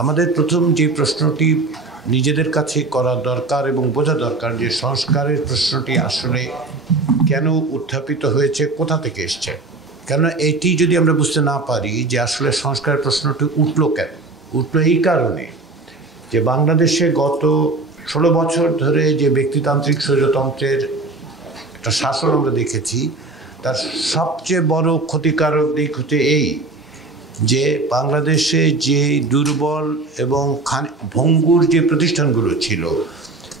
আমাদের প্রথম যে প্রশ্নটি নিজেদের কাছে করা দরকার এবং বোঝা দরকার যে সংস্কারের প্রশ্নটি আসলে কেন উত্থাপিত হয়েছে, কোথা থেকে এসছে। কেন এটি যদি আমরা বুঝতে না পারি যে আসলে সংস্কারের প্রশ্নটি উঠল কেন, উঠল এই কারণে যে বাংলাদেশে গত 16 বছর ধরে যে ব্যক্তিতান্ত্রিক স্বৈরতন্ত্রের একটা শাসন আমরা দেখেছি, তার সবচেয়ে বড় ক্ষতিকারক দিক হচ্ছে এই যে বাংলাদেশে যে দুর্বল এবং ভঙ্গুর যে প্রতিষ্ঠানগুলো ছিল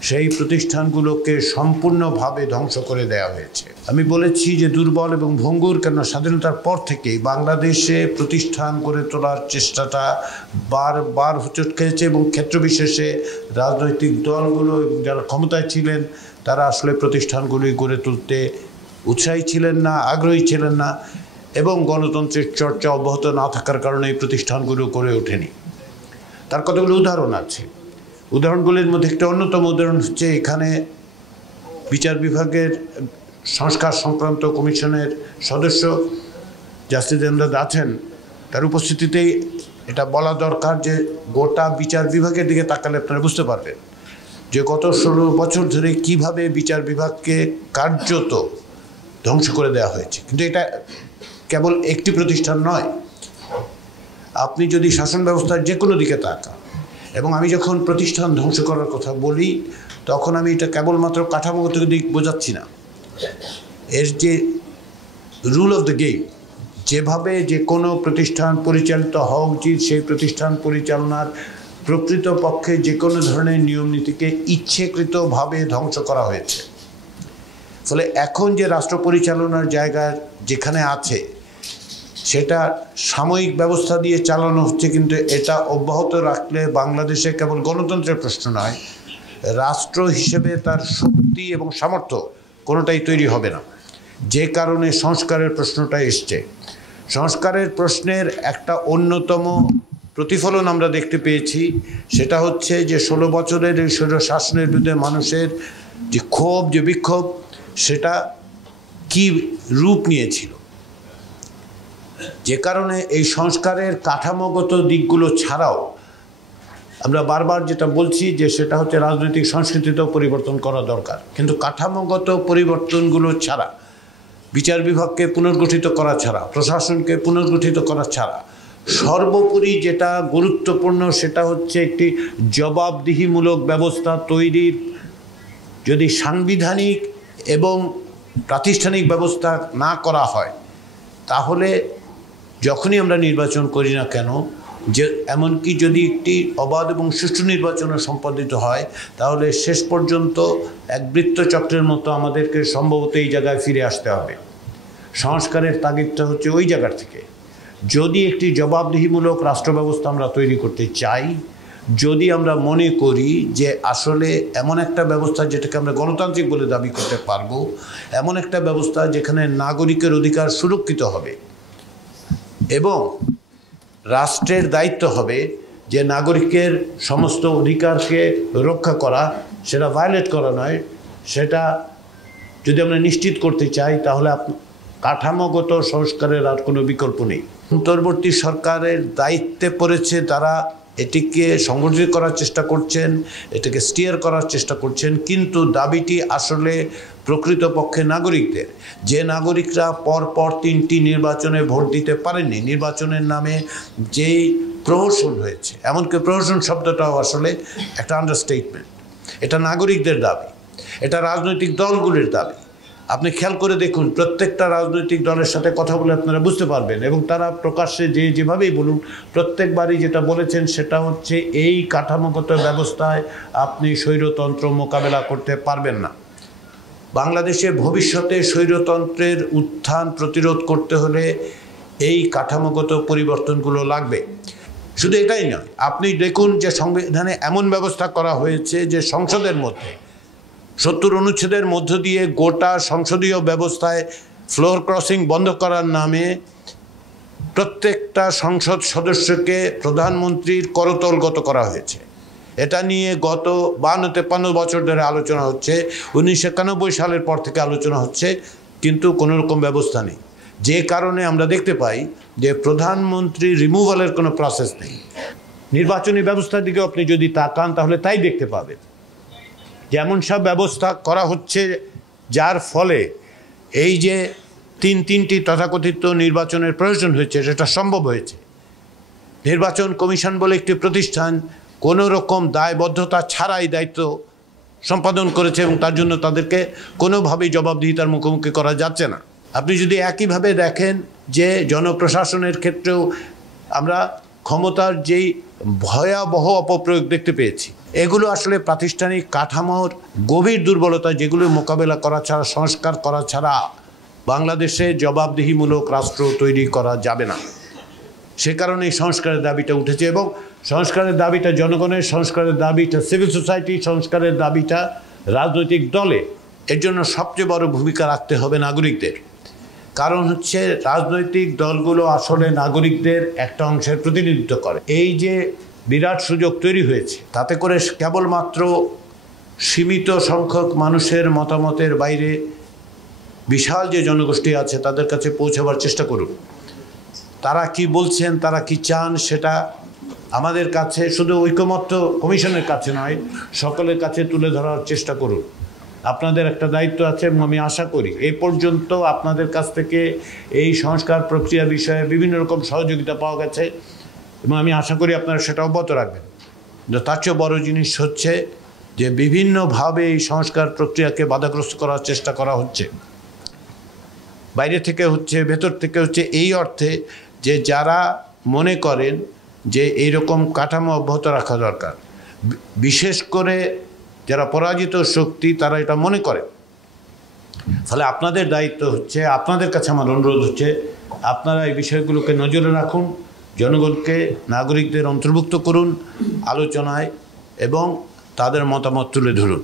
সেই প্রতিষ্ঠানগুলোকে সম্পূর্ণভাবে ধ্বংস করে দেওয়া হয়েছে। আমি বলেছি যে দুর্বল এবং ভঙ্গুর, কেন স্বাধীনতার পর থেকেই বাংলাদেশে প্রতিষ্ঠান গড়ে তোলার চেষ্টাটা বারবার হোঁচট খেয়েছে এবং ক্ষেত্রবিশেষে রাজনৈতিক দলগুলো এবং যারা ক্ষমতায় ছিলেন তারা আসলে প্রতিষ্ঠানগুলি গড়ে তুলতে উৎসাহী ছিলেন না, আগ্রহী ছিলেন না এবং গণতন্ত্রের চর্চা অব্যাহত না থাকার কারণে এই প্রতিষ্ঠানগুলো গড়ে ওঠেনি। তার কতগুলো উদাহরণ আছে। উদাহরণগুলির মধ্যে একটা অন্যতম উদাহরণ হচ্ছে এখানে বিচার বিভাগের সংস্কার সংক্রান্ত কমিশনের সদস্য জাস্টিস এমদাদ আছেন, তার উপস্থিতিতেই এটা বলা দরকার যে গোটা বিচার বিভাগের দিকে তাকালে আপনারা বুঝতে পারবেন যে গত 16 বছর ধরে কিভাবে বিচার বিভাগকে কার্যত ধ্বংস করে দেওয়া হয়েছে। কিন্তু এটা কেবল একটি প্রতিষ্ঠান নয়, আপনি যদি শাসন ব্যবস্থার যে কোনো দিকে তাকান, এবং আমি যখন প্রতিষ্ঠান ধ্বংস করার কথা বলি তখন আমি এটা কেবলমাত্র কাঠামোগত দিক বোঝাচ্ছি না, এর যে রুল অফ দ্য গেম, যেভাবে যে কোনো প্রতিষ্ঠান পরিচালিত হওয়া উচিত সেই প্রতিষ্ঠান পরিচালনার প্রকৃতপক্ষে যে কোনো ধরনের নিয়ম নীতিকে ইচ্ছেকৃতভাবে ধ্বংস করা হয়েছে। ফলে এখন যে রাষ্ট্র পরিচালনার জায়গা যেখানে আছে সেটা সাময়িক ব্যবস্থা দিয়ে চালানো হচ্ছে, কিন্তু এটা অব্যাহত রাখলে বাংলাদেশে কেবল গণতন্ত্রের প্রশ্ন নয়, রাষ্ট্র হিসেবে তার শক্তি এবং সামর্থ্য কোনোটাই তৈরি হবে না। যে কারণে সংস্কারের প্রশ্নটা এসছে। সংস্কারের প্রশ্নের একটা অন্যতম প্রতিফলন আমরা দেখতে পেয়েছি, সেটা হচ্ছে যে 16 বছরের এই স্বৈর শাসনের বিরুদ্ধে মানুষের যে ক্ষোভ, যে বিক্ষোভ, সেটা কি রূপ নিয়েছিল। যে কারণে এই সংস্কারের কাঠামোগত দিকগুলো ছাড়াও আমরা বারবার যেটা বলছি যে সেটা হচ্ছে রাজনৈতিক সংস্কৃতিতেও পরিবর্তন করা দরকার, কিন্তু কাঠামোগত পরিবর্তনগুলো ছাড়া, বিচার বিভাগকে পুনর্গঠিত করা ছাড়া, প্রশাসনকে পুনর্গঠিত করা ছাড়া সর্বোপরি যেটা গুরুত্বপূর্ণ সেটা হচ্ছে একটি জবাবদিহিমূলক ব্যবস্থা তৈরির যদি সাংবিধানিক এবং প্রাতিষ্ঠানিক ব্যবস্থা না করা হয়, তাহলে যখনই আমরা নির্বাচন করি না কেন, যে এমনকি যদি একটি অবাধ এবং সুষ্ঠু নির্বাচনও সম্পাদিত হয়, তাহলে শেষ পর্যন্ত এক বৃত্তচক্রের মতো আমাদেরকে সম্ভবত এই জায়গায় ফিরে আসতে হবে। সংস্কারের তাগিদটা হচ্ছে ওই জায়গার থেকে। যদি একটি জবাবদিহিমূলক রাষ্ট্র ব্যবস্থা আমরা তৈরি করতে চাই, যদি আমরা মনে করি যে আসলে এমন একটা ব্যবস্থা যেটাকে আমরা গণতান্ত্রিক বলে দাবি করতে পারবো, এমন একটা ব্যবস্থা যেখানে নাগরিকের অধিকার সুরক্ষিত হবে এবং রাষ্ট্রের দায়িত্ব হবে যে নাগরিকের সমস্ত অধিকারকে রক্ষা করা, সেটা ভায়োলেট করা নয়, সেটা যদি আমরা নিশ্চিত করতে চাই তাহলে কাঠামোগত সংস্কারের আর কোনো বিকল্প নেই। অন্তর্বর্তী সরকারের দায়িত্বে পড়েছে, তারা এটিকে সংগঠিত করার চেষ্টা করছেন, এটাকে স্টিয়ার করার চেষ্টা করছেন, কিন্তু দাবিটি আসলে প্রকৃতপক্ষে নাগরিকদের। যে নাগরিকরা পরপর 3টি নির্বাচনে ভোট দিতে পারেননি, নির্বাচনের নামে যেই প্রহসন হয়েছে, এমনকি প্রহসন শব্দটাও আসলে একটা আন্ডারস্টেটমেন্ট। এটা নাগরিকদের দাবি, এটা রাজনৈতিক দলগুলির দাবি। আপনি খেয়াল করে দেখুন, প্রত্যেকটা রাজনৈতিক দলের সাথে কথা বলে আপনারা বুঝতে পারবেন, এবং তারা প্রকাশ্যে যেভাবেই বলুন প্রত্যেকবারই যেটা বলেছেন সেটা হচ্ছে এই কাঠামোগত ব্যবস্থায় আপনি স্বৈরতন্ত্র মোকাবেলা করতে পারবেন না। বাংলাদেশে ভবিষ্যতে স্বৈরতন্ত্রের উত্থান প্রতিরোধ করতে হলে এই কাঠামোগত পরিবর্তনগুলো লাগবে। শুধু এটাই নয়, আপনি দেখুন যে সংবিধানে এমন ব্যবস্থা করা হয়েছে যে সংসদের মধ্যে 70 অনুচ্ছেদের মধ্য দিয়ে গোটা সংসদীয় ব্যবস্থায় ফ্লোর ক্রসিং বন্ধ করার নামে প্রত্যেকটা সংসদ সদস্যকে প্রধানমন্ত্রীর করতলগত করা হয়েছে। এটা নিয়ে গত 52-53 বছর ধরে আলোচনা হচ্ছে, 1991 সালের পর থেকে আলোচনা হচ্ছে, কিন্তু কোনো রকম ব্যবস্থা নেই। যে কারণে আমরা দেখতে পাই যে প্রধানমন্ত্রী রিমুভালের কোনো প্রসেস নেই। নির্বাচনী ব্যবস্থার দিকে আপনি যদি তাকান তাহলে তাই দেখতে পাবেন, যেমন সব ব্যবস্থা করা হচ্ছে যার ফলে এই যে তিনটি তথাকথিত নির্বাচনের প্রয়োজন হয়েছে সেটা সম্ভব হয়েছে। নির্বাচন কমিশন বলে একটি প্রতিষ্ঠান কোনো রকম দায়বদ্ধতা ছাড়াই দায়িত্ব সম্পাদন করেছে এবং তার জন্য তাদেরকে কোনোভাবেই জবাবদিহিতার মুখোমুখি করা যাচ্ছে না। আপনি যদি একইভাবে দেখেন যে জনপ্রশাসনের ক্ষেত্রেও আমরা ক্ষমতার যেই ভয়াবহ অপপ্রয়োগ দেখতে পেয়েছি, এগুলো আসলে প্রাতিষ্ঠানিক কাঠামোর গভীর দুর্বলতা, যেগুলো মোকাবেলা করা ছাড়া, সংস্কার করা ছাড়া বাংলাদেশে জবাবদিহিমূলক রাষ্ট্র তৈরি করা যাবে না। সে কারণে এই সংস্কারের দাবিটা উঠেছে এবং সংস্কারের দাবিটা জনগণের, সংস্কারের দাবিটা সিভিল সোসাইটি, সংস্কারের দাবিটা রাজনৈতিক দলে। এর জন্য সবচেয়ে বড় ভূমিকা রাখতে হবে নাগরিকদের। কারণ হচ্ছে রাজনৈতিক দলগুলো আসলে নাগরিকদের একটা অংশের প্রতিনিধিত্ব করে। এই যে বিরাট সুযোগ তৈরি হয়েছে, তাতে করে কেবলমাত্র সীমিত সংখ্যক মানুষের মতামতের বাইরে বিশাল যে জনগোষ্ঠী আছে তাদের কাছে পৌঁছাবার চেষ্টা করুন। তারা কি বলছেন, তারা কি চান, সেটা আমাদের কাছে, শুধু ঐকমত্য কমিশনের কাছে নয়, সকলের কাছে তুলে ধরার চেষ্টা করুন। আপনাদের একটা দায়িত্ব আছে এবং আমি আশা করি এই পর্যন্ত আপনাদের কাছ থেকে এই সংস্কার প্রক্রিয়া বিষয়ে বিভিন্ন রকম সহযোগিতা পাওয়া গেছে এবং আমি আশা করি আপনারা সেটা অব্যাহত রাখবেন। তার চেয়ে বড় জিনিস হচ্ছে যে বিভিন্নভাবে এই সংস্কার প্রক্রিয়াকে বাধাগ্রস্ত করার চেষ্টা করা হচ্ছে, বাইরে থেকে হচ্ছে, ভেতর থেকে হচ্ছে, এই অর্থে যে যারা মনে করেন যে এইরকম কাঠামো অব্যাহত রাখা দরকার, বিশেষ করে যারা পরাজিত শক্তি, তারা এটা মনে করে। ফলে আপনাদের দায়িত্ব হচ্ছে, আপনাদের কাছে আমার অনুরোধ হচ্ছে, আপনারা এই বিষয়গুলোকে নজরে রাখুন, জনগণকে, নাগরিকদের অন্তর্ভুক্ত করুন আলোচনায় এবং তাদের মতামত তুলে ধরুন।